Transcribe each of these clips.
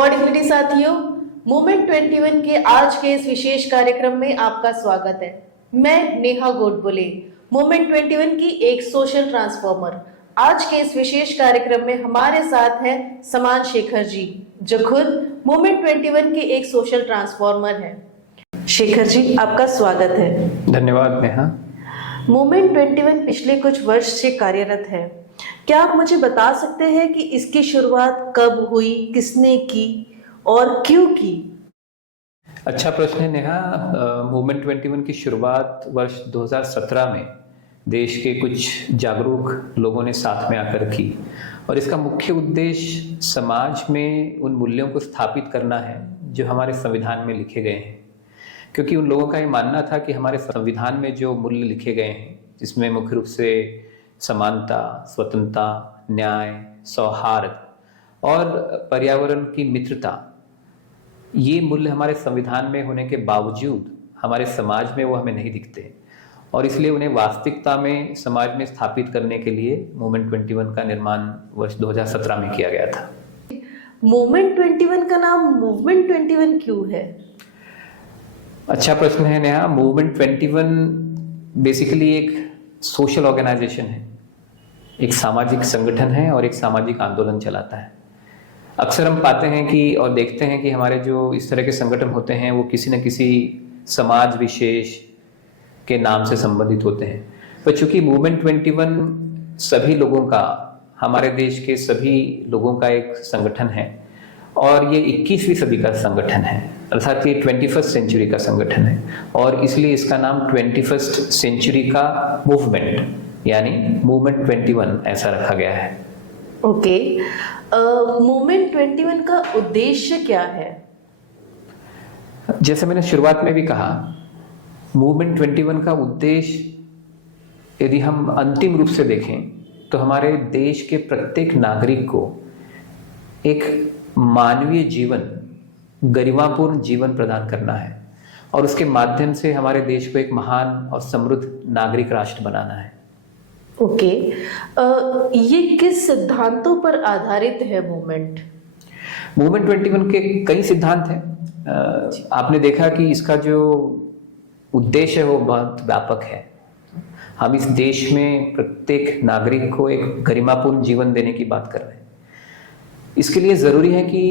God infinity साथियों, moment 21 के आज के इस विशेष कार्यक्रम में आपका स्वागत है। मैं नेहा गोडबोले, मोमेंट 21 की एक सोशल ट्रांसफॉर्मर। आज के इस विशेष कार्यक्रम में हमारे साथ हैं समान शेखर जी, जो खुद मोमेंट 21 के एक सोशल ट्रांसफॉर्मर हैं। शेखर जी, आपका स्वागत है। धन्यवाद नेहा। मोमेंट 21 पिछले कुछ वर्ष से कार्यरत है। क्या आप मुझे बता सकते हैं कि इसकी शुरुआत कब हुई, किसने की और क्यों की? अच्छा प्रश्न है नेहा। मूवमेंट 21 की शुरुआत वर्ष 2017 में देश के कुछ जागरूक लोगों ने साथ में आकर की और इसका मुख्य उद्देश्य समाज में उन मूल्यों को स्थापित करना है जो हमारे संविधान में लिखे गए हैं। क्योंकि उन लोगों का ये मानना था कि हमारे संविधान में जो मूल्य लिखे गए हैं, जिसमें मुख्य रूप से समानता, स्वतंत्रता, न्याय, सौहार्द और पर्यावरण की मित्रता, ये मूल्य हमारे संविधान में होने के बावजूद हमारे समाज में वो हमें नहीं दिखते और इसलिए उन्हें वास्तविकता में समाज में स्थापित करने के लिए मूवमेंट 21 का निर्माण वर्ष 2017 में किया गया था। मोमेंट 21 का नाम मूवमेंट 21 क्यों है? अच्छा प्रश्न है नेहा। मूवमेंट 21 बेसिकली एक सोशल ऑर्गेनाइजेशन है, एक सामाजिक संगठन है और एक सामाजिक आंदोलन चलाता है। अक्सर हम पाते हैं कि और देखते हैं कि हमारे जो इस तरह के संगठन होते हैं वो किसी न किसी समाज विशेष के नाम से संबंधित होते हैं। पर चूंकि मूवमेंट 21 सभी लोगों का, हमारे देश के सभी लोगों का एक संगठन है और ये 21वीं सदी का संगठन है, अर्थात ये 21st सेंचुरी का संगठन है और इसलिए इसका नाम 21st सेंचुरी का मूवमेंट यानी मूवमेंट 21 ऐसा रखा गया है। ओके, मूवमेंट 21 का उद्देश्य क्या है? जैसे मैंने शुरुआत में भी कहा, मूवमेंट 21 का उद्देश्य यदि हम अंतिम रूप से देखें तो हमारे देश के प्रत्येक नागरिक को एक मानवीय जीवन, गरिमापूर्ण जीवन प्रदान करना है और उसके माध्यम से हमारे देश को एक महान और समृद्ध नागरिक राष्ट्र बनाना है। ओके, ये किस सिद्धांतों पर आधारित है मूवमेंट? मूवमेंट 21 के कई सिद्धांत हैं। आपने देखा कि इसका जो उद्देश्य है वो बहुत व्यापक है। हम इस देश में प्रत्येक नागरिक को एक गरिमापूर्ण जीवन देने की बात कर रहे हैं। इसके लिए जरूरी है कि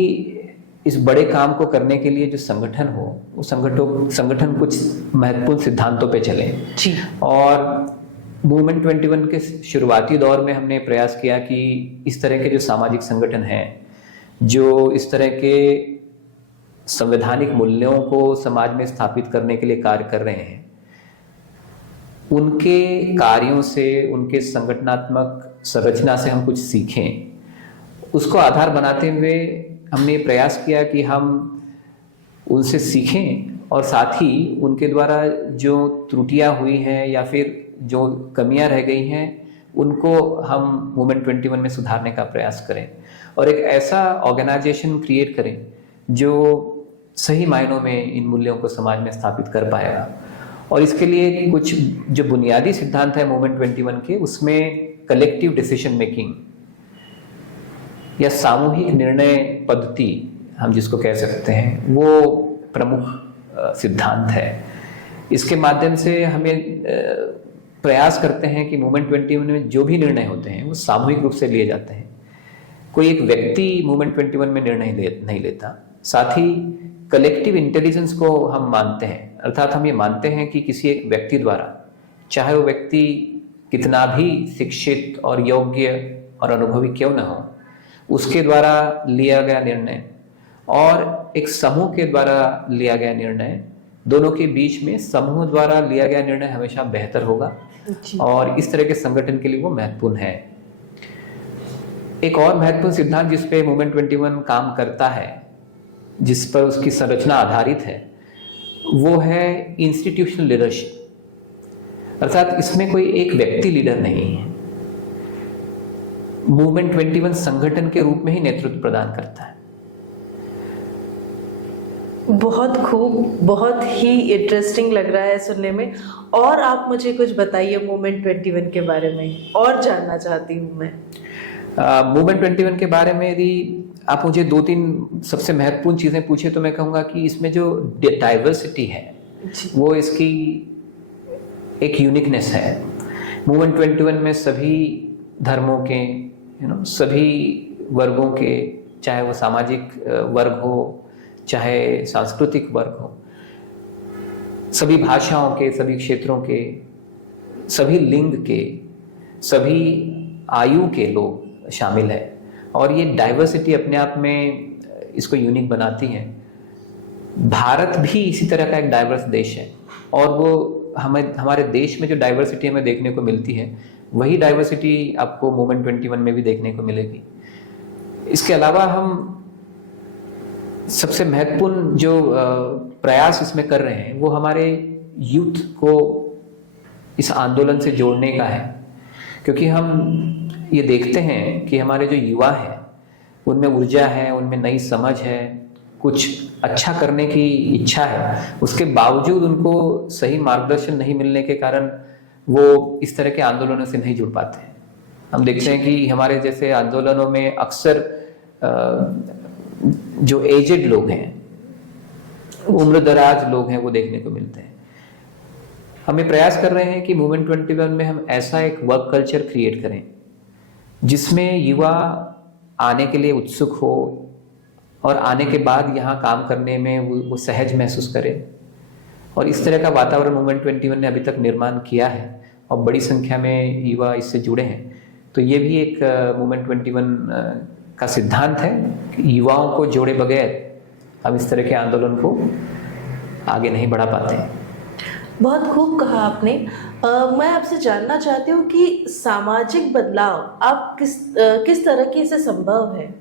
इस बड़े काम को करने के लिए जो संगठन हो, वो संगठन कुछ महत्वपूर्ण सिद्धांतों पे चले जी। और मूवमेंट 21 के शुरुआती दौर में हमने प्रयास किया कि इस तरह के जो सामाजिक संगठन हैं, जो इस तरह के संवैधानिक मूल्यों को समाज में स्थापित करने के लिए कार्य कर रहे हैं, उनके कार्यों से, उनके संगठनात्मक संरचना से हम कुछ सीखें। उसको आधार बनाते हुए हमने प्रयास किया कि हम उनसे सीखें और साथ ही उनके द्वारा जो त्रुटियां हुई हैं या फिर जो कमियां रह गई हैं उनको हम मूवमेंट 21 में सुधारने का प्रयास करें और एक ऐसा ऑर्गेनाइजेशन क्रिएट करें जो सही मायनों में इन मूल्यों को समाज में स्थापित कर पाएगा। और इसके लिए कुछ जो बुनियादी सिद्धांत है मूवमेंट 21 के, उसमें कलेक्टिव डिसीजन मेकिंग या सामूहिक निर्णय पद्धति हम जिसको कह सकते हैं, वो प्रमुख सिद्धांत है। इसके माध्यम से हमें प्रयास करते हैं कि मूवमेंट 21 में जो भी निर्णय होते हैं वो सामूहिक रूप से लिए जाते हैं। कोई एक व्यक्ति मूवमेंट 21 में निर्णय नहीं लेता। साथ ही कलेक्टिव इंटेलिजेंस को हम मानते हैं, अर्थात हम ये मानते हैं कि किसी एक व्यक्ति द्वारा, चाहे वो व्यक्ति कितना भी शिक्षित और योग्य और अनुभवी क्यों न हो, उसके द्वारा लिया गया निर्णय और एक समूह के द्वारा लिया गया निर्णय, दोनों के बीच में समूह द्वारा लिया गया निर्णय हमेशा बेहतर होगा और इस तरह के संगठन के लिए वो महत्वपूर्ण है। एक और महत्वपूर्ण सिद्धांत जिस पे मूवमेंट 21 काम करता है, जिस पर उसकी संरचना आधारित है, वो है इंस्टीट्यूशनल लीडरशिप। अर्थात इसमें कोई एक व्यक्ति लीडर नहीं है। मूवमेंट 21 संगठन के रूप में ही नेतृत्व प्रदान करता है। बहुत खूब, बहुत ही इंटरेस्टिंग लग रहा है सुनने में। और आप मुझे कुछ बताइए मूवमेंट 21 के बारे में, और जानना चाहती हूँ मैं। मूवमेंट 21 के बारे में यदि आप मुझे 2-3 सबसे महत्वपूर्ण चीज़ें पूछे तो मैं कहूँगा कि इसमें जो डाइवर्सिटी है वो इसकी एक यूनिकनेस है। मूवमेंट 21 में सभी धर्मों के सभी वर्गों के, चाहे वो सामाजिक वर्ग हो चाहे सांस्कृतिक वर्ग हो, सभी भाषाओं के, सभी क्षेत्रों के, सभी लिंग के, सभी आयु के लोग शामिल है। और ये डाइवर्सिटी अपने आप में इसको यूनिक बनाती है। भारत भी इसी तरह का एक डाइवर्स देश है और वो हमारे देश में जो डाइवर्सिटी हमें देखने को मिलती है वही डाइवर्सिटी आपको मूवमेंट 21 में भी देखने को मिलेगी। इसके अलावा हम सबसे महत्वपूर्ण जो प्रयास इसमें कर रहे हैं वो हमारे यूथ को इस आंदोलन से जोड़ने का है, क्योंकि हम ये देखते हैं कि हमारे जो युवा हैं उनमें ऊर्जा है, उनमें नई समझ है, कुछ अच्छा करने की इच्छा है, उसके बावजूद उनको सही मार्गदर्शन नहीं मिलने के कारण वो इस तरह के आंदोलनों से नहीं जुड़ पाते हैं। हम देखते हैं कि हमारे जैसे आंदोलनों में अक्सर जो एजेड लोग हैं, उम्र दराज लोग हैं, वो देखने को मिलते हैं। हम ये प्रयास कर रहे हैं कि मूवमेंट 21 में हम ऐसा एक वर्क कल्चर क्रिएट करें जिसमें युवा आने के लिए उत्सुक हो और आने के बाद यहाँ काम करने में वो सहज महसूस करे। और इस तरह का वातावरण मूवमेंट 21 ने अभी तक निर्माण किया है और बड़ी संख्या में युवा इससे जुड़े हैं। तो ये भी एक मूवमेंट 21 का सिद्धांत है कि युवाओं को जोड़े बगैर हम इस तरह के आंदोलन को आगे नहीं बढ़ा पाते हैं। बहुत खूब कहा आपने। मैं आपसे जानना चाहती हूँ कि सामाजिक बदलाव आप किस तरह की से संभव है?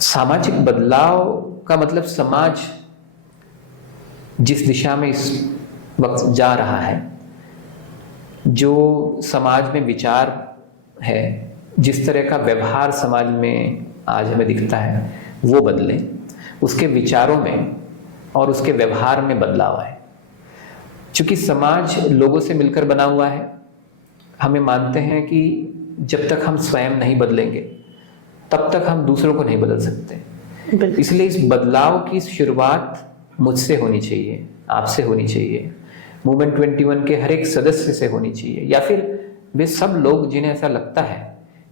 सामाजिक बदलाव का मतलब समाज जिस दिशा में इस वक्त जा रहा है, जो समाज में विचार है, जिस तरह का व्यवहार समाज में आज हमें दिखता है वो बदले, उसके विचारों में और उसके व्यवहार में बदलाव आए। चूंकि समाज लोगों से मिलकर बना हुआ है, हमें मानते हैं कि जब तक हम स्वयं नहीं बदलेंगे तब तक हम दूसरों को नहीं बदल सकते। इसलिए इस बदलाव की शुरुआत मुझसे होनी चाहिए, आपसे होनी चाहिए, मूवमेंट 21 के हर एक सदस्य से होनी चाहिए, या फिर वे सब लोग जिन्हें ऐसा लगता है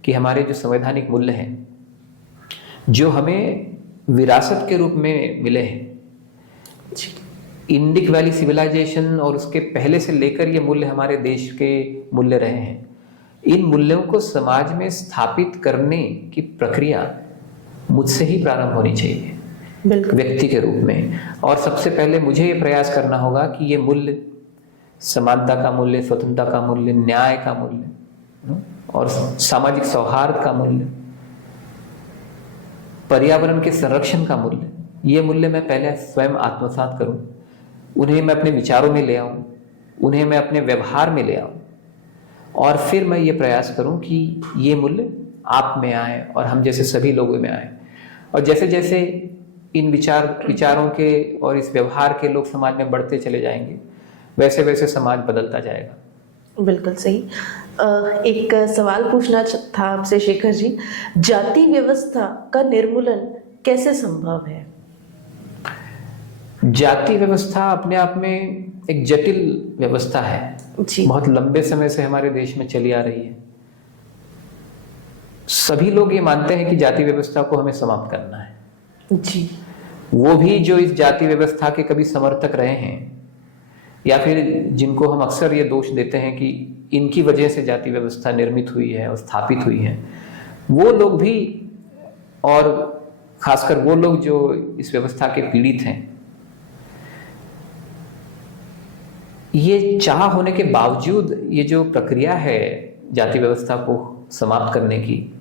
कि हमारे जो संवैधानिक मूल्य हैं, जो हमें विरासत के रूप में मिले हैं, इंडिक वैली सिविलाइजेशन और उसके पहले से लेकर ये मूल्य हमारे देश के मूल्य रहे हैं, इन मूल्यों को समाज में स्थापित करने की प्रक्रिया मुझसे ही प्रारंभ होनी चाहिए व्यक्ति के रूप में। और सबसे पहले मुझे ये प्रयास करना होगा कि ये मूल्य, समानता का मूल्य, स्वतंत्रता का मूल्य, न्याय का मूल्य और सामाजिक सौहार्द का मूल्य, पर्यावरण के संरक्षण का मूल्य, ये मूल्य मैं पहले स्वयं आत्मसात करूं, उन्हें मैं अपने विचारों में ले आऊं, उन्हें मैं अपने व्यवहार में ले आऊं, और फिर मैं ये प्रयास करूं कि ये मूल्य आप में आए और हम जैसे सभी लोगों में आए। और जैसे जैसे इन विचारों के और इस व्यवहार के लोग समाज में बढ़ते चले जाएंगे, वैसे वैसे समाज बदलता जाएगा। बिल्कुल सही। एक सवाल पूछना था आपसे शेखर जी, जाति व्यवस्था का निर्मूलन कैसे संभव है? जाति व्यवस्था अपने आप में एक जटिल व्यवस्था है जी। बहुत लंबे समय से हमारे देश में चली आ रही है। सभी लोग ये मानते हैं कि जाति व्यवस्था को हमें समाप्त करना है जी। वो भी जो इस जाति व्यवस्था के कभी समर्थक रहे हैं, या फिर जिनको हम अक्सर ये दोष देते हैं कि इनकी वजह से जाति व्यवस्था निर्मित हुई है और स्थापित हुई है, वो लोग भी, और खासकर वो लोग जो इस व्यवस्था के पीड़ित हैं, ये चाह होने के बावजूद ये जो प्रक्रिया है जाति व्यवस्था को समाप्त करने की,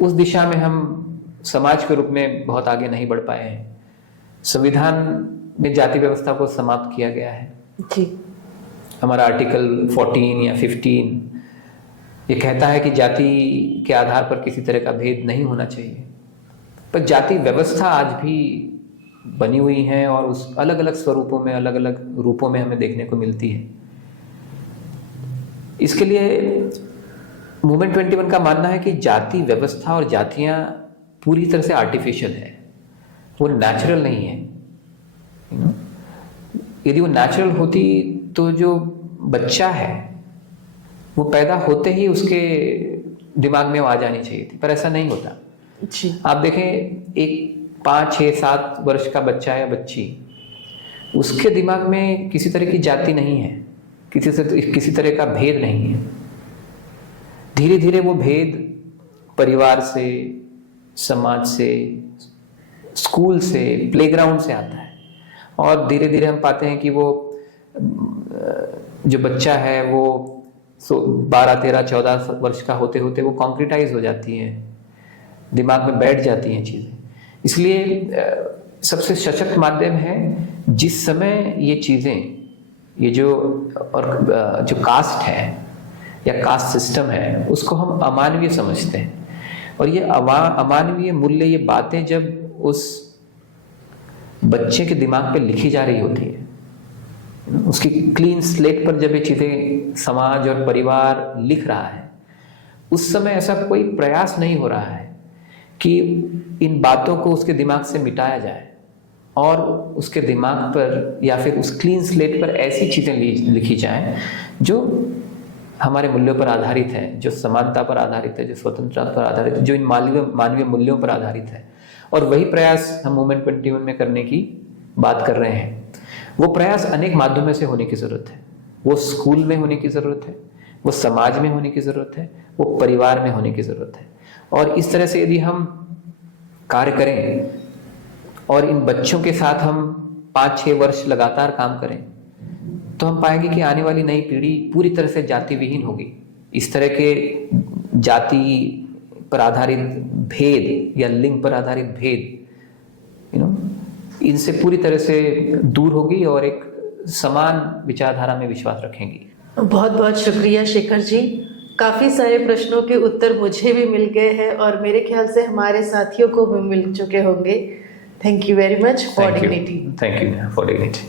उस दिशा में हम समाज के रूप में बहुत आगे नहीं बढ़ पाए हैं। संविधान में जाति व्यवस्था को समाप्त किया गया है जी। हमारा आर्टिकल 14 या 15 ये कहता है कि जाति के आधार पर किसी तरह का भेद नहीं होना चाहिए, पर जाति व्यवस्था आज भी बनी हुई है और उस अलग अलग स्वरूपों में, अलग अलग रूपों में हमें देखने को मिलती है। इसके लिए मूवमेंट 21 का मानना है कि जाति व्यवस्था और जातियां पूरी तरह से आर्टिफिशियल है, वो नेचुरल नहीं है। यदि वो नेचुरल होती तो जो बच्चा है वो पैदा होते ही उसके दिमाग में वो आ जानी चाहिए थी, पर ऐसा नहीं होता जी। आप देखें एक 5, 6, 7 वर्ष का बच्चा या बच्ची, उसके दिमाग में किसी तरह की जाति नहीं है, किसी तरह का भेद नहीं है। धीरे धीरे वो भेद परिवार से, समाज से, स्कूल से, प्लेग्राउंड से आता है, और धीरे धीरे हम पाते हैं कि वो जो बच्चा है वो 12, 13, 14 वर्ष का होते होते वो कॉन्क्रीटाइज हो जाती है, दिमाग में बैठ जाती हैं चीज़ें। इसलिए सबसे सशक्त माध्यम है जिस समय ये चीज़ें, ये जो कास्ट है या कास्ट सिस्टम है, उसको हम अमानवीय समझते हैं, और ये अमानवीय मूल्य, ये बातें जब उस बच्चे के दिमाग पे लिखी जा रही होती है, उसकी क्लीन स्लेट पर जब ये चीज़ें समाज और परिवार लिख रहा है, उस समय ऐसा कोई प्रयास नहीं हो रहा है कि इन बातों को उसके दिमाग से मिटाया जाए और उसके दिमाग पर या फिर उस क्लीन स्लेट पर ऐसी चीज़ें लिखी जाएं जो हमारे मूल्यों पर आधारित है, जो समानता पर आधारित है, जो स्वतंत्रता पर आधारित है, जो इन मानवीय मूल्यों पर आधारित है। और वही प्रयास हम मूवमेंट 21 में करने की बात कर रहे हैं। वो प्रयास अनेक माध्यमों से होने की ज़रूरत है। वो स्कूल में होने की ज़रूरत है, वो समाज में होने की ज़रूरत है, वो परिवार में होने की ज़रूरत है। और इस तरह से यदि हम कार्य करें और इन बच्चों के साथ हम 5-6 वर्ष लगातार काम करें, तो हम पाएंगे कि आने वाली नई पीढ़ी पूरी तरह से जाति विहीन होगी। इस तरह के जाति पर आधारित भेद या लिंग पर आधारित भेद इनसे पूरी तरह से दूर होगी और एक समान विचारधारा में विश्वास रखेंगी। बहुत बहुत शुक्रिया शेखर जी। काफ़ी सारे प्रश्नों के उत्तर मुझे भी मिल गए हैं और मेरे ख्याल से हमारे साथियों को भी मिल चुके होंगे। Thank you very much for dignity. Thank you for dignity.